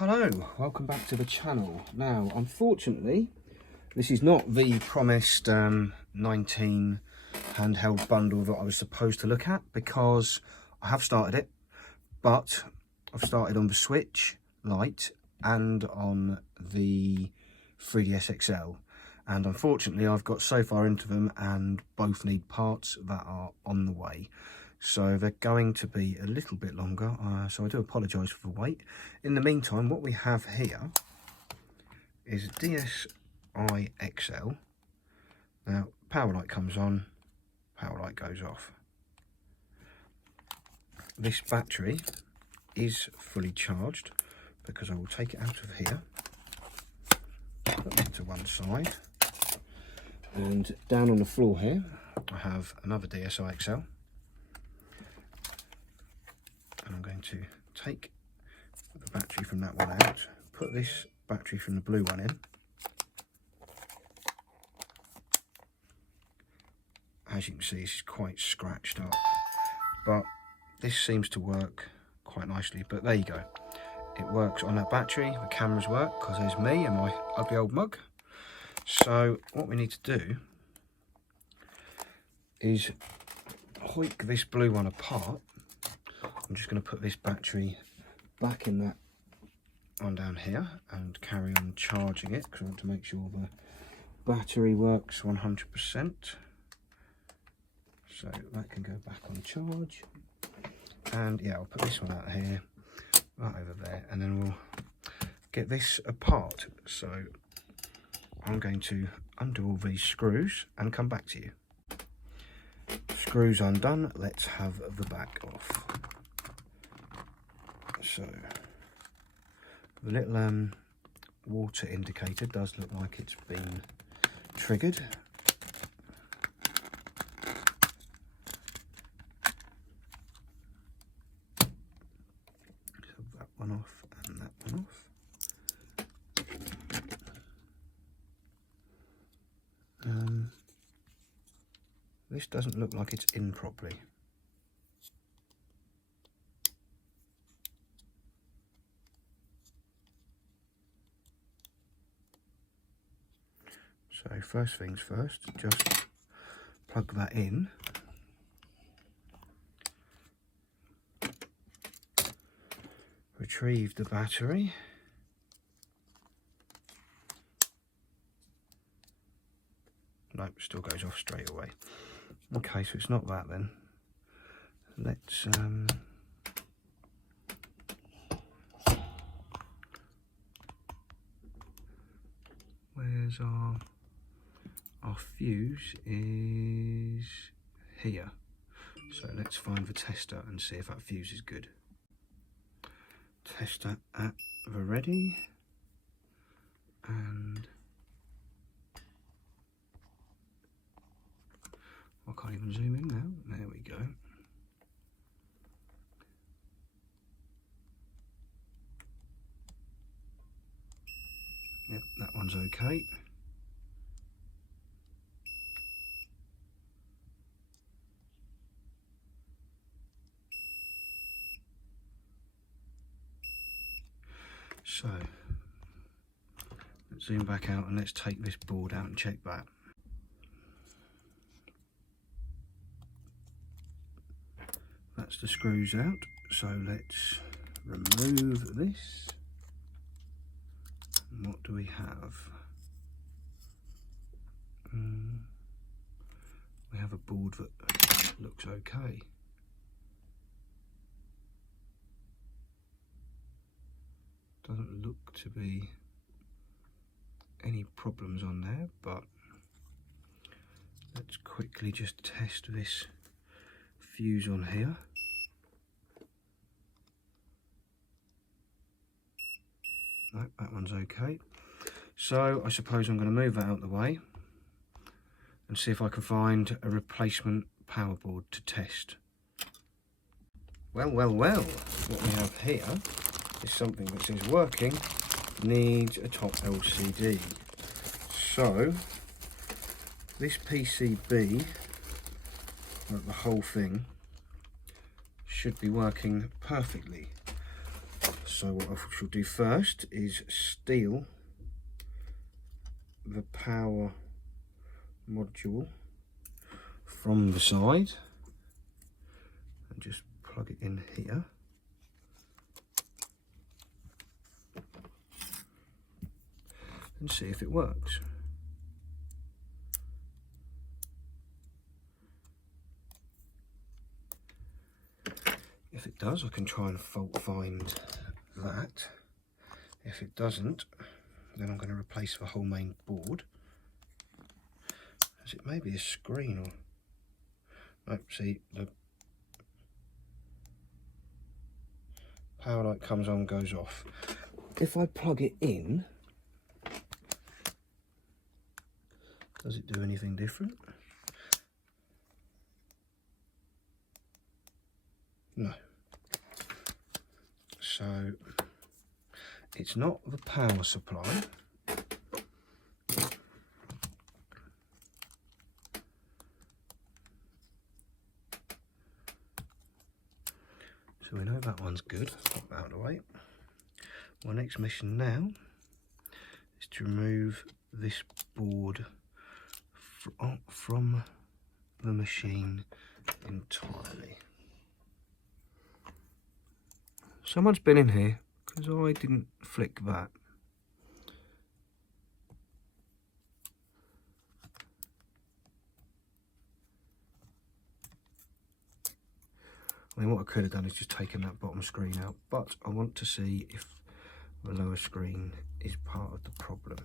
Hello, welcome back to the channel. Now, unfortunately, this is not the promised 19 handheld bundle that I was supposed to look at, because I have started it, but I've started on the Switch Lite and on the 3DS XL. And unfortunately, I've got so far into them and both need parts that are on the way. So they're going to be a little bit longer, so I do apologise for the wait. In the meantime, what we have here is a DSi XL. Now, power light comes on, power light goes off. This battery is fully charged, because I will take it out of here, put it to one side, and down on the floor here I have another DSi XL. And I'm going to take the battery from that one out, put this battery from the blue one in. As you can see, this is quite scratched up, but this seems to work quite nicely. But there you go, it works on that battery. The cameras work because there's me and my ugly old mug. So what we need to do is hoik this blue one apart. I'm just going to put this battery back in that one down here and carry on charging it, because I want to make sure the battery works 100%. So that can go back on charge. And yeah, I'll put this one out here, right over there, and then we'll get this apart. So I'm going to undo all these screws and come back to you. Screws undone, let's have the back off. So the little water indicator does look like it's been triggered. So that one off and that one off. This doesn't look like it's in properly. So first things first, just plug that in. Retrieve the battery. Nope, still goes off straight away. Okay, so it's not that then. Let's where's our fuse is here. So let's find the tester and see if that fuse is good. Tester at the ready, and I can't even zoom in now. There we go. Yep, that one's okay. So let's zoom back out and let's take this board out and check that. That's the screws out, so let's remove this. And what do we have? We have a board that looks okay. Doesn't look to be any problems on there, but let's quickly just test this fuse on here. No, that one's okay. So I suppose I'm going to move that out of the way and see if I can find a replacement power board to test. Well, what we have here is something that says working, needs a top LCD. So this PCB, like the whole thing, should be working perfectly. So what I shall do first is steal the power module from the side and just plug it in here. And see if it works. If it does, I can try and fault find that. If it doesn't, then I'm going to replace the whole main board. As it may be a screen or... Nope, see, the power light comes on, goes off. If I plug it in, does it do anything different? No. So it's not the power supply. So we know that one's good. Pop that out of the way. My next mission now is to remove this board from the machine entirely. Someone's been in here because I didn't flick that. I mean, what I could have done is just taken that bottom screen out, but I want to see if the lower screen is part of the problem.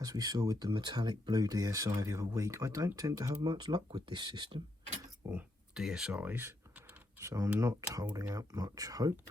As we saw with the metallic blue DSi the other week, I don't tend to have much luck with this system, or DSi's, so I'm not holding out much hope.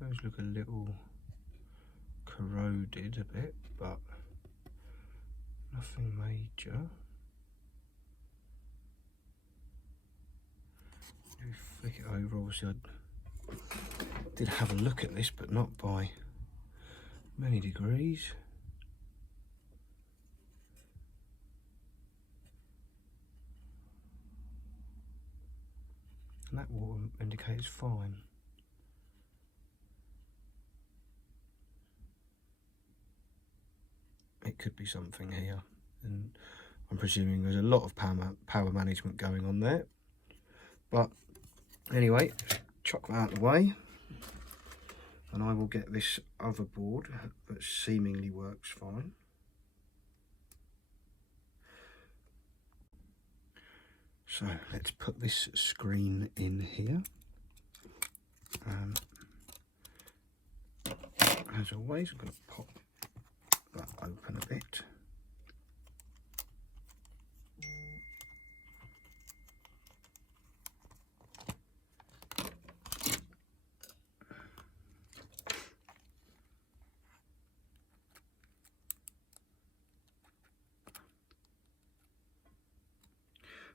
Those look a little corroded a bit, but nothing major. If we flick it over, obviously I did have a look at this, but not by many degrees. And that water indicates fine. It could be something here, and I'm presuming there's a lot of power management going on there. But anyway, chuck that out of the way, and I will get this other board that seemingly works fine. So let's put this screen in here. As always, I'm going to pop that open a bit.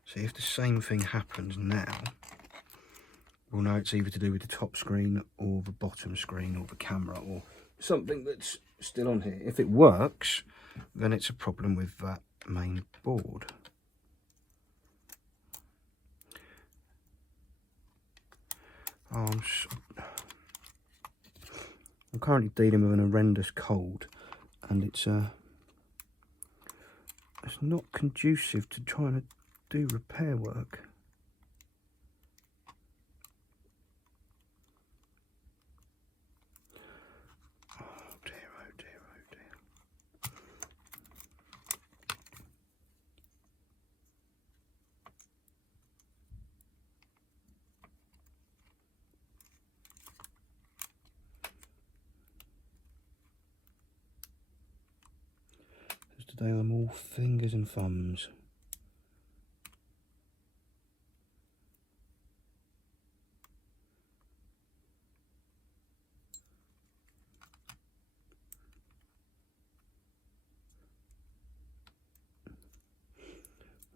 So if the same thing happens now, we'll know it's either to do with the top screen or the bottom screen or the camera or something that's still on here. If it works, then it's a problem with that main board. I'm currently dealing with an horrendous cold, and it's not conducive to trying to do repair work. They are more fingers and thumbs.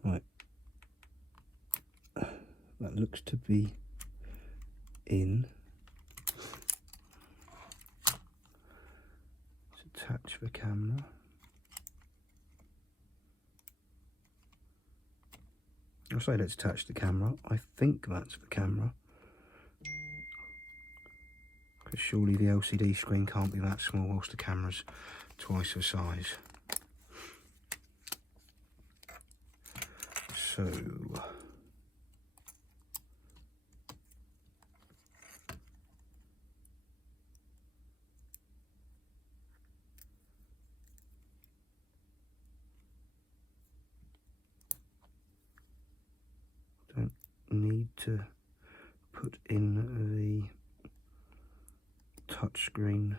Right. That looks to be in. Let's attach the camera. I'll say let's attach the camera. I think that's the camera. Because surely the LCD screen can't be that small whilst the camera's twice the size. So... don't need to put in the touchscreen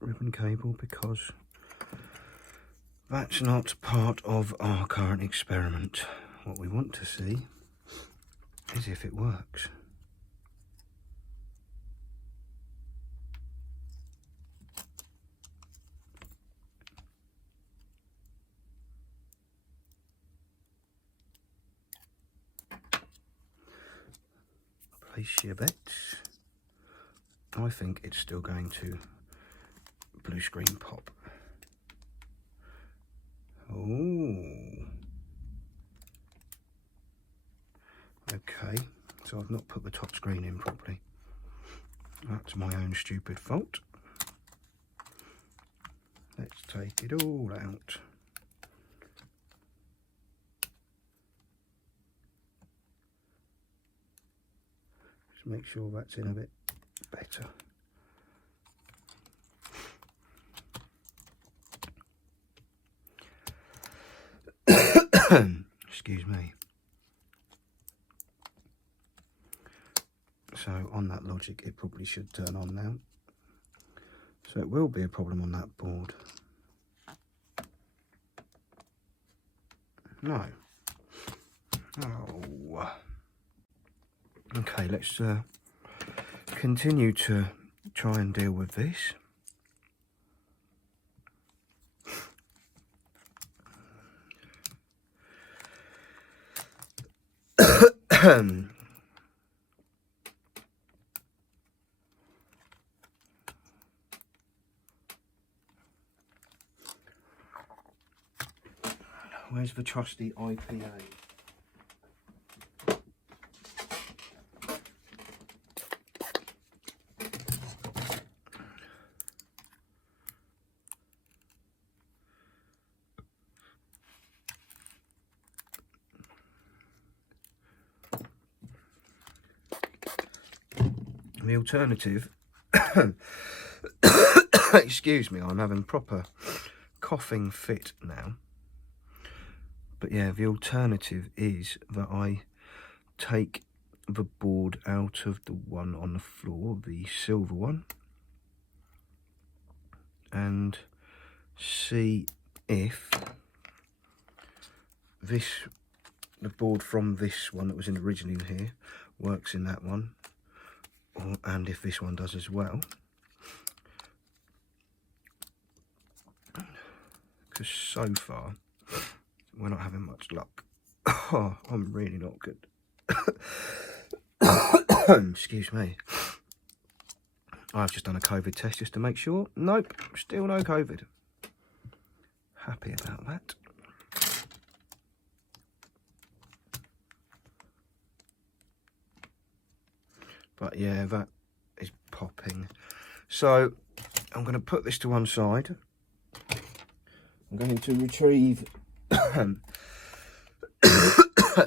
ribbon cable because that's not part of our current experiment. What we want to see is if it works. Place your bets. I think it's still going to blue screen pop. Oh. Okay, so I've not put the top screen in properly. That's my own stupid fault. Let's take it all out. Just make sure that's in a bit better. Excuse me. So on that logic it probably should turn on now. So it will be a problem on that board. No. Oh. Okay, let's continue to try and deal with this. Where's the trusty IPA? The alternative, excuse me, I'm having proper coughing fit now. But yeah, the alternative is that I take the board out of the one on the floor, the silver one, and see if the board from this one that was originally in here works in that one, and if this one does as well. Because so far we're not having much luck. Oh, I'm really not good. Excuse me. I've just done a COVID test just to make sure. Nope, still no COVID. Happy about that. But yeah, that is popping. So I'm going to put this to one side. I'm going to retrieve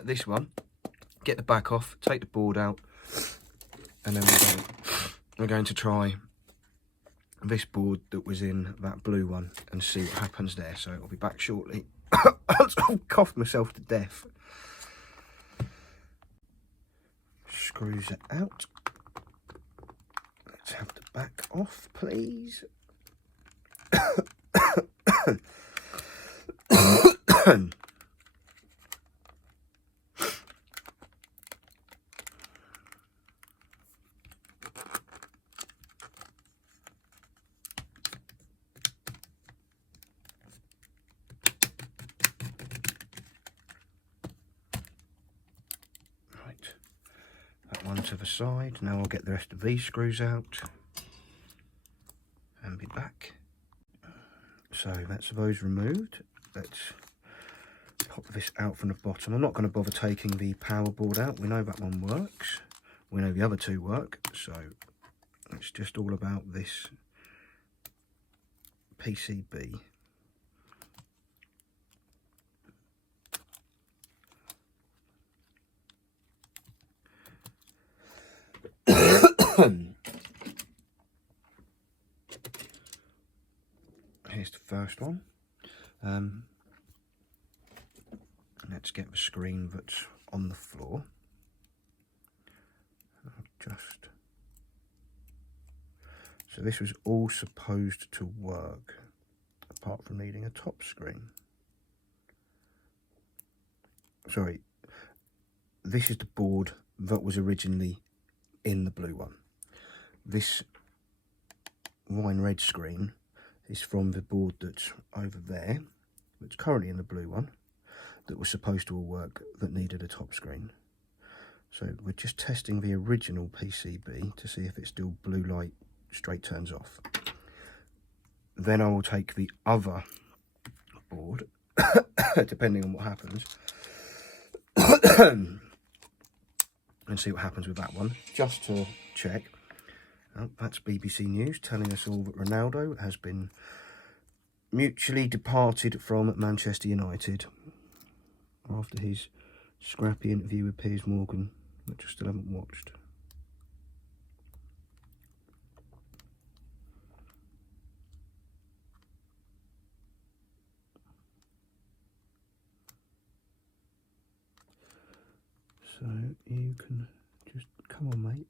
this one, get the back off, take the board out, and then we're going to try this board that was in that blue one and see what happens there. So I'll be back shortly. I've coughed myself to death. Screws it out. Let's have the back off, please. That one to the side. Now I'll get the rest of these screws out and be back. So that's those removed. Let's pop this out from the bottom. I'm not going to bother taking the power board out. We know that one works. We know the other two work. So it's just all about this PCB. Here's the first one. Let's get the screen that's on the floor. So this was all supposed to work, apart from needing a top screen. Sorry, this is the board that was originally in the blue one. This wine red screen is from the board that's over there, that's currently in the blue one, that was supposed to all work, that needed a top screen. So we're just testing the original PCB to see if it's still blue light straight turns off. Then I will take the other board, depending on what happens, and see what happens with that one, just to check. Oh, that's BBC News telling us all that Ronaldo has been mutually departed from Manchester United after his scrappy interview with Piers Morgan, which I still haven't watched. So you can just, come on mate.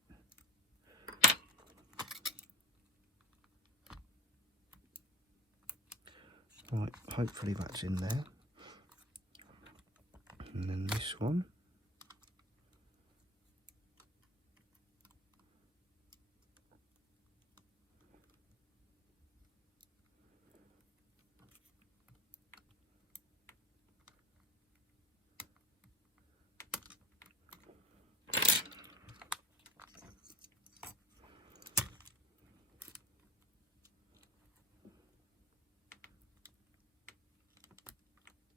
Right, hopefully that's in there. And then this one.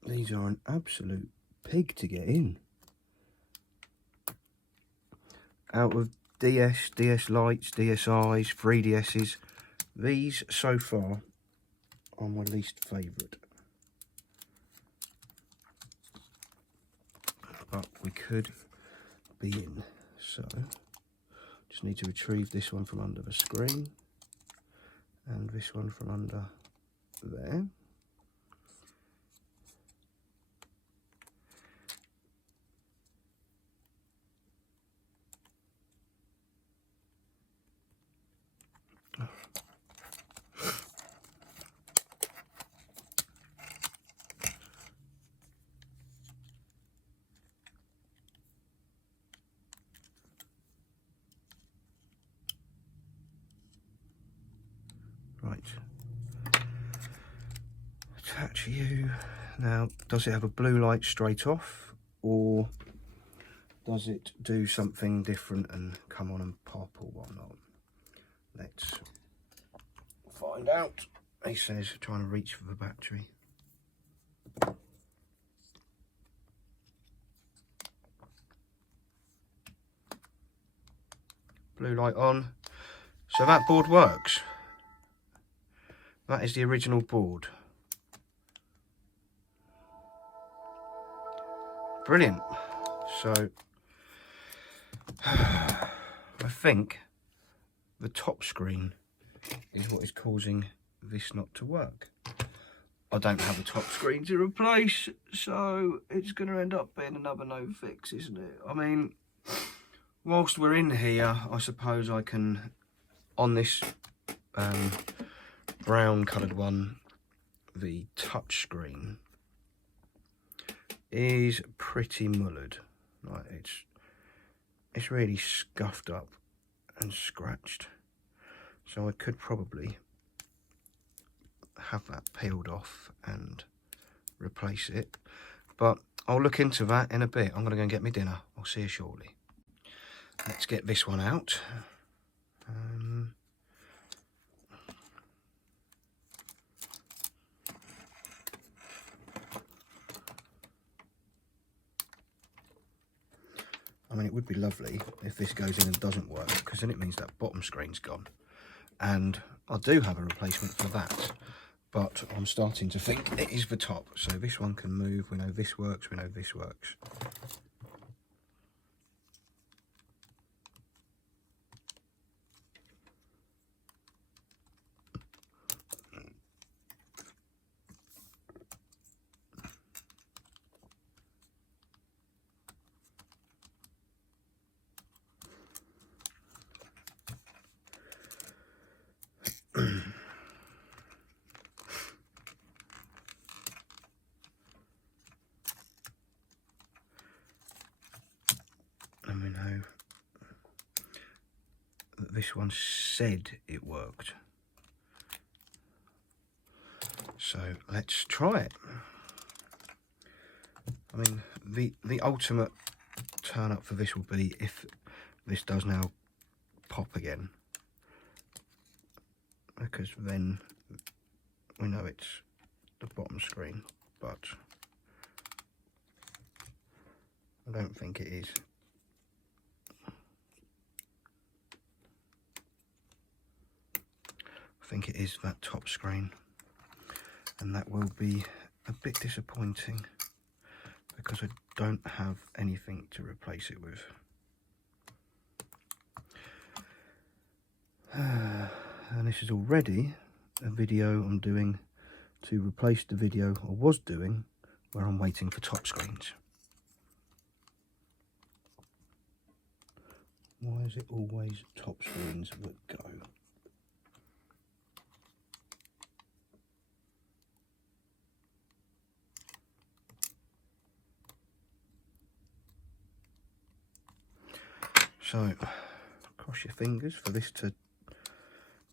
These are an absolute pig to get in. Out of DS, DS Lites, DSi's, 3DS's, these so far are my least favourite. But we could be in. So, just need to retrieve this one from under the screen. And this one from under there. Right, attach you. Now, does it have a blue light straight off, or does it do something different and come on and pop or whatnot? Let's find out. He says trying to reach for the battery. Blue light on. So that board works. That is the original board. Brilliant. So I think the top screen is what is causing this not to work. I don't have a top screen to replace, so it's going to end up being another no fix, isn't it? I mean, whilst we're in here, I suppose I can, on this brown coloured one, the touch screen is pretty mullered. Like it's really scuffed up and scratched. So I could probably have that peeled off and replace it. But I'll look into that in a bit. I'm going to go and get me dinner. I'll see you shortly. Let's get this one out. I mean, it would be lovely if this goes in and doesn't work, because then it means that bottom screen's gone. And I do have a replacement for that, but I'm starting to think it is the top. So this one can move. We know this works. We know this works. And we know that this one said it worked. So let's try it. I mean, the ultimate turn up for this will be if this does now pop again, because then we know it's the bottom screen, but I don't think it is. I think it is that top screen, and that will be a bit disappointing because I don't have anything to replace it with. And this is already a video I'm doing to replace the video I was doing where I'm waiting for top screens. Why is it always top screens that go? So, cross your fingers for this to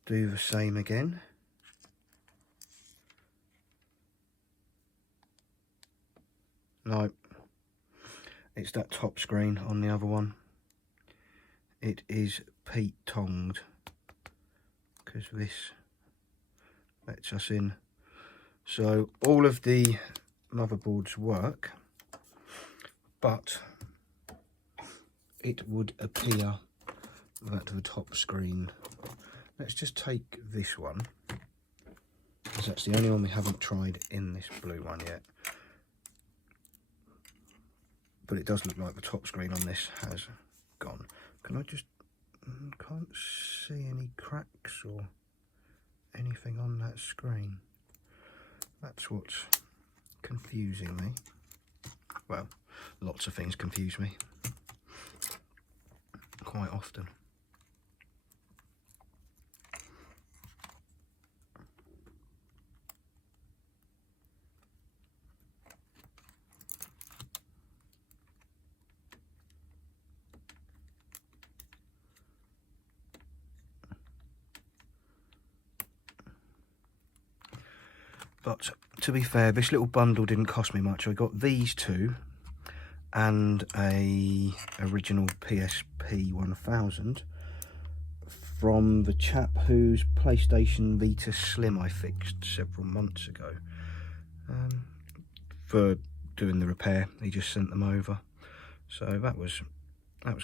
do the same again. No, it's that top screen on the other one. It is Pete tonged, because this lets us in. So all of the motherboards work, but it would appear that the top screen, let's just take this one, because that's the only one we haven't tried in this blue one yet. But it does look like the top screen on this has gone. Can I just, can't see any cracks or anything on that screen. That's what's confusing me. Well, lots of things confuse me quite often. But to be fair, this little bundle didn't cost me much. I got these two and a original PSP 1000 from the chap whose PlayStation Vita Slim I fixed several months ago. For doing the repair, he just sent them over. So that was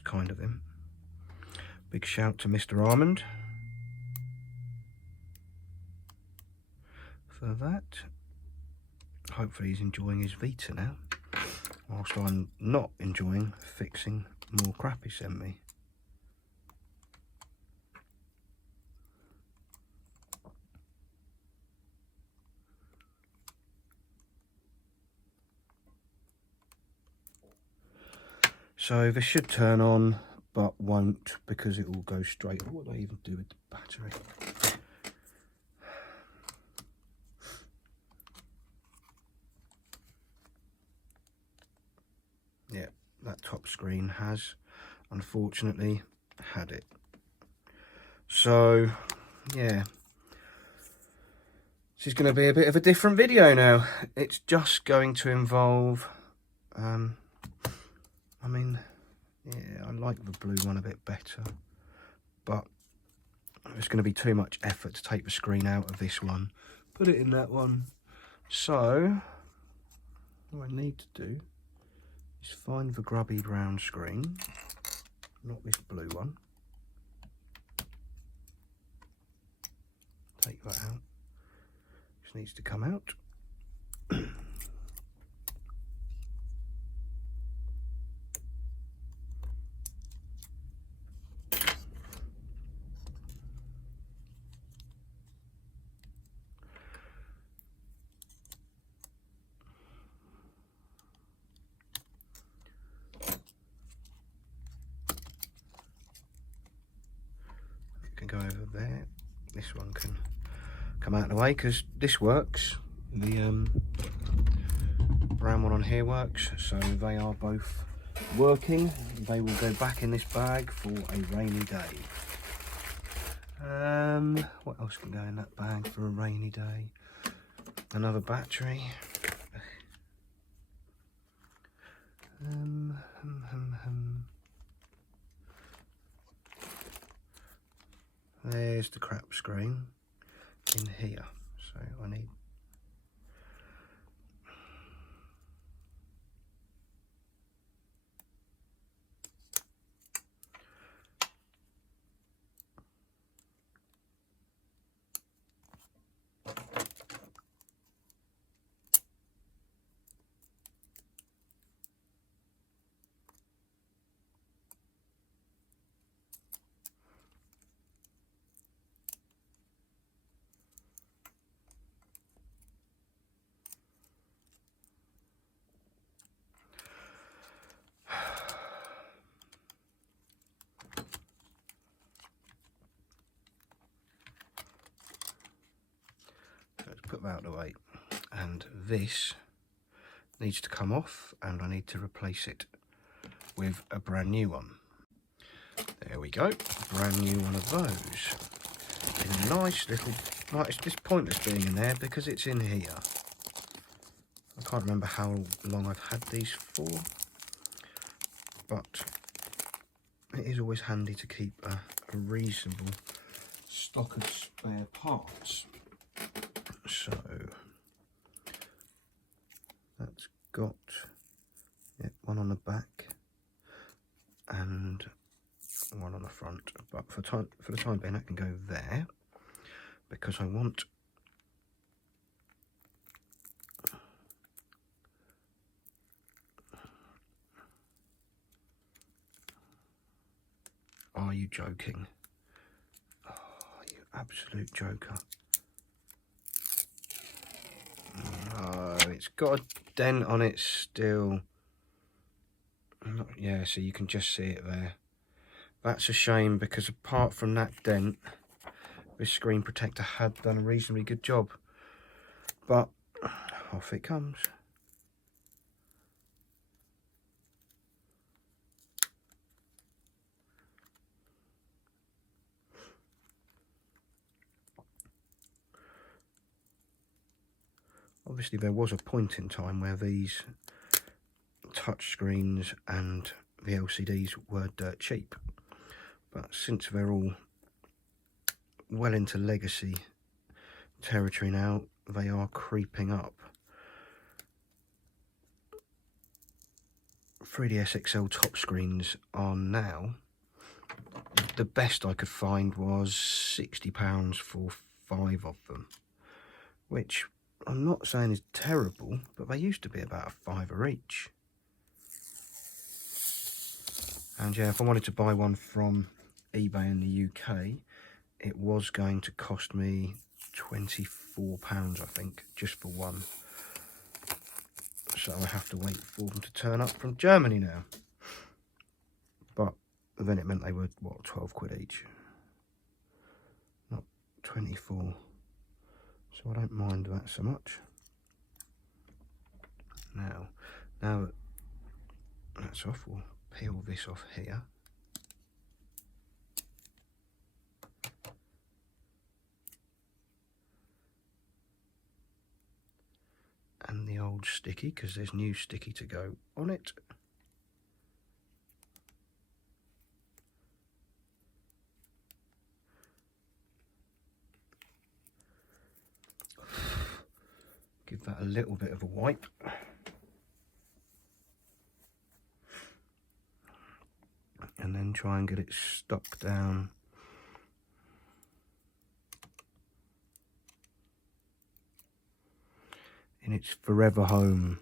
kind of him. Big shout to Mr. Armand for that. Hopefully he's enjoying his Vita now, whilst I'm not enjoying fixing more crap he sent me. So this should turn on, but won't, because it will go straight. What do I even do with the battery? that top screen has unfortunately had it. So yeah, this is going to be a bit of a different video now. It's just going to involve I mean, yeah, I like the blue one a bit better, but it's going to be too much effort to take the screen out of this one, put it in that one. So what I need to do is find the grubby brown screen, not this blue one. Take that out. This needs to come out. Go over there. This one can come out of the way because this works. The brown one on here works, so they are both working. They will go back in this bag for a rainy day. What else can go in that bag for a rainy day? Another battery. There's the crap screen in here, so I need put that out of the way, and this needs to come off, and I need to replace it with a brand new one. There we go, brand new one of those. In a nice little, right, it's just pointless being in there because it's in here. I can't remember how long I've had these for, but it is always handy to keep a reasonable stock of spare parts. So that's got one on the back and one on the front, but for the time being, that can go there because I want Are you joking? Oh, you absolute joker. Oh, it's got a dent on it still. Yeah, so you can just see it there. That's a shame because apart from that dent, this screen protector had done a reasonably good job. But off it comes. Obviously there was a point in time where these touch screens and the LCDs were dirt cheap, but since they're all well into legacy territory now, they are creeping up. 3DS XL top screens are now, the best I could find was £60 for 5 of them, which I'm not saying is terrible, but they used to be about a £5 each. And yeah, if I wanted to buy one from eBay in the UK, it was going to cost me £24, I think, just for one. So I have to wait for them to turn up from Germany now. But then it meant they were, what, 12 quid each? Not 24. So I don't mind that so much. Now that's off. We'll peel this off here. And the old sticky, because there's new sticky to go on it. Give that a little bit of a wipe. And then try and get it stuck down in its forever home.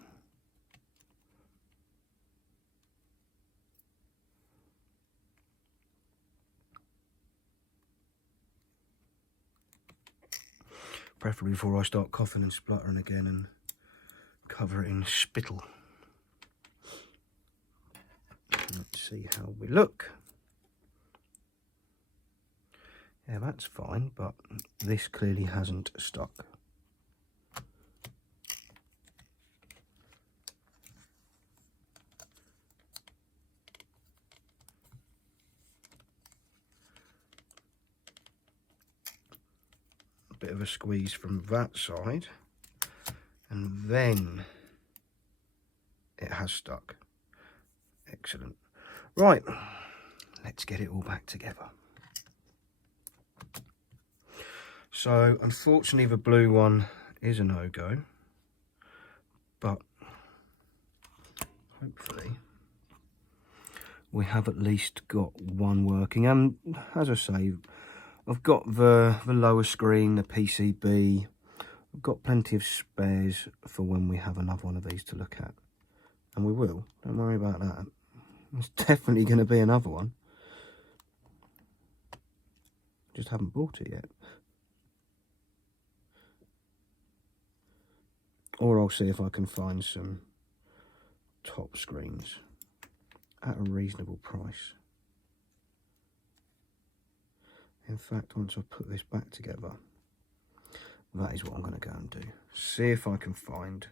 Preferably before I start coughing and spluttering again and cover it in spittle. Let's see how we look. Yeah, that's fine, but this clearly hasn't stuck. Bit of a squeeze from that side, and then it has stuck. Excellent. Right, let's get it all back together. So unfortunately the blue one is a no-go, but hopefully we have at least got one working. And as I say, I've got the lower screen, the PCB. I've got plenty of spares for when we have another one of these to look at. And we will, don't worry about that. There's definitely going to be another one. Just haven't bought it yet. Or I'll see if I can find some top screens at a reasonable price. In fact, once I put this back together, that is what I'm going to go and do. See if I can find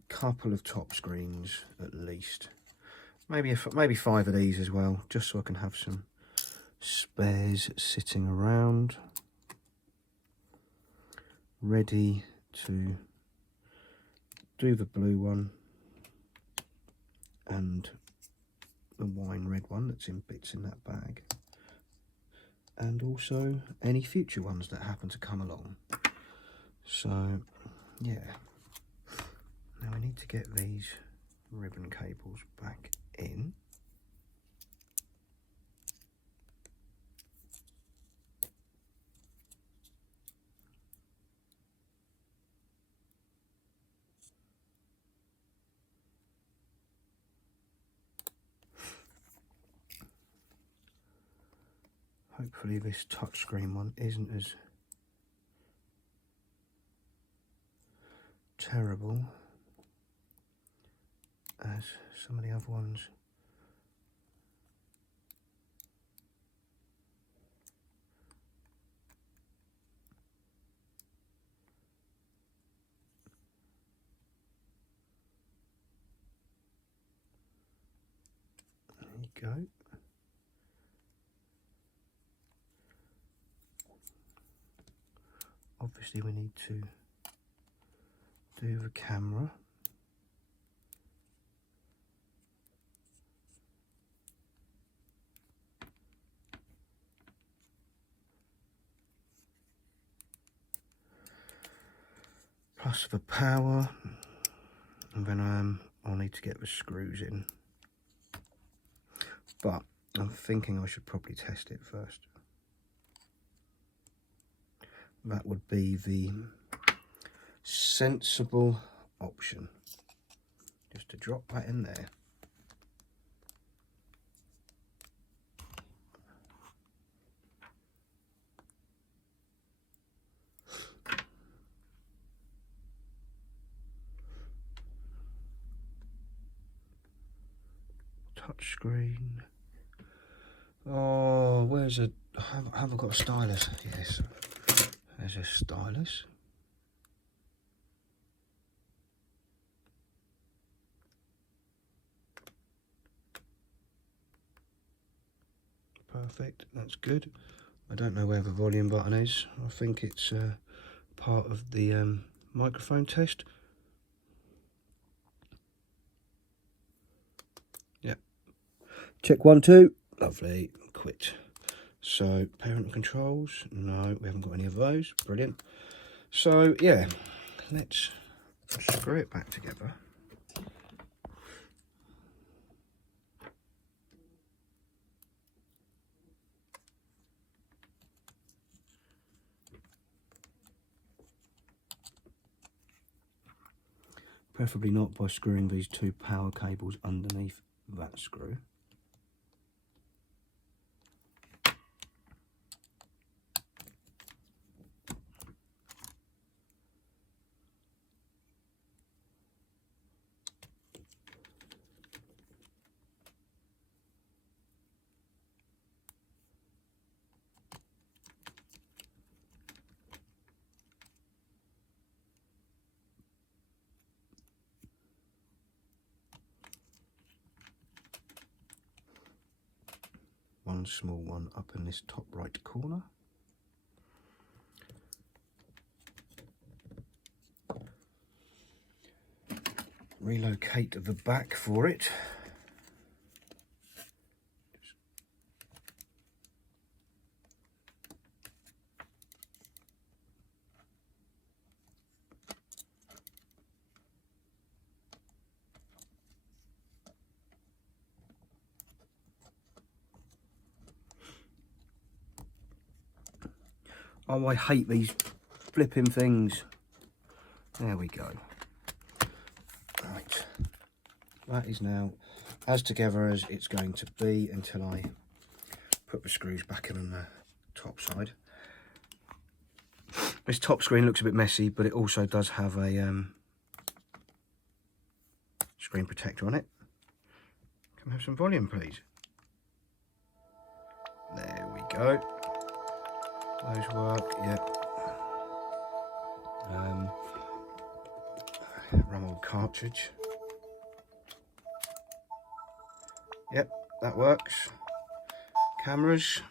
a couple of top screens at least. Maybe 5 of these as well, just so I can have some spares sitting around, ready to do the blue one and the wine red one that's in bits in that bag, and also any future ones that happen to come along. So yeah, now I need to get these ribbon cables back in. Hopefully this touchscreen one isn't as terrible as some of the other ones. There you go. Obviously we need to do the camera. Plus the power, and then I'll need to get the screws in. But I'm thinking I should probably test it first. That would be the sensible option, just to drop that in there. Touch screen. Oh, where's a... have I got a stylus? Yes, there's a stylus. Perfect, that's good. I don't know where the volume button is. I think it's part of the microphone test. Yep. Check 1, 2. Lovely. Quit. So, parental controls. No, we haven't got any of those. Brilliant. So, yeah. Let's screw it back together. Preferably not by screwing these 2 power cables underneath that screw. One small one up in this top right corner. Relocate the back for it. Oh, I hate these flipping things. There we go. Right. That is now as together as it's going to be until I put the screws back in on the top side. This top screen looks a bit messy, but it also does have a screen protector on it. Can we have some volume, please? There we go. Those work, yep. Rummel cartridge. Yep, that works. Cameras.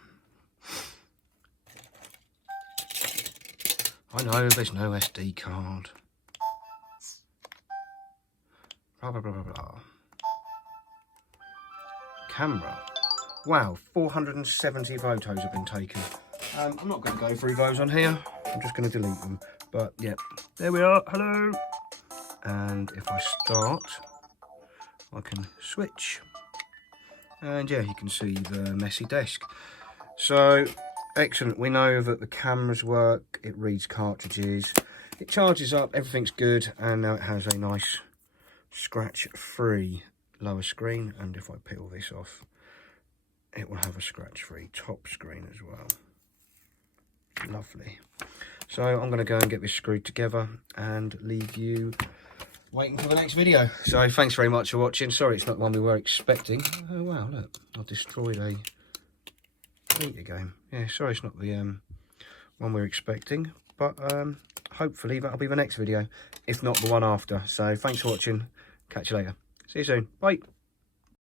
I know there's no SD card. Blah, blah, blah, blah, blah. Camera. Wow, 470 photos have been taken. I'm not going to go through those on here. I'm just going to delete them. But yeah, there we are. Hello. And if I start, I can switch. And yeah, you can see the messy desk. So excellent. We know that the cameras work. It reads cartridges. It charges up. Everything's good. And now it has a nice scratch-free lower screen. And if I peel this off, it will have a scratch-free top screen as well. Lovely. So I'm going to go and get this screwed together and leave you waiting for the next video. So thanks very much for watching. Sorry it's not the one we were expecting. Oh wow, look, I destroyed a meter game. Yeah, sorry it's not the one we were expecting, but hopefully that'll be the next video, if not the one after. So thanks for watching. Catch you later. See you soon. Bye.